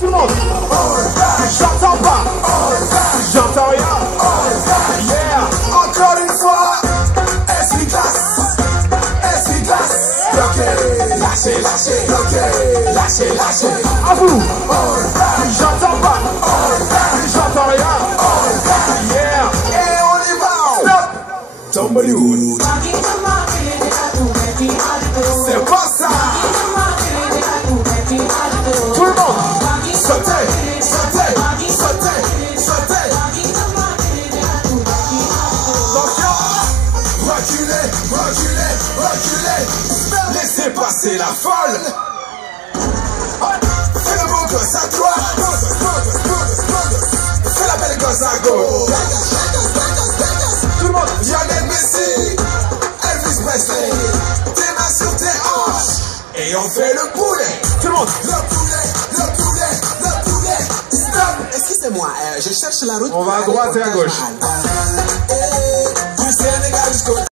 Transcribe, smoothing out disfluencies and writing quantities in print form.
Tout le monde. J'entends pas. J'entends rien. Yeah. Encore une fois. Essuie-glace. Essuie-glace. Bloqué. Lâchez, lâchez. Bloqué. Lâchez, lâchez. À vous. J'entends pas. J'entends rien. Yeah. Et on y va. Stop. Tombollywood. C'est pas ça. Tout le monde. Sautez, sautez, sautez, sautez. Attention. Reculez, reculez, reculez. Laissez passer la folle. Fais le beau gosse à toi. Fais la belle gosse à gauche. Tout le monde. Lionel Messi. Elvis Presley. Tes mains sur tes hanches. Et on fait le poulet. Tout le monde. Le poulet, le poulet, le poulet. Stop. Excusez-moi, je cherche la route. On va à droite et à gauche.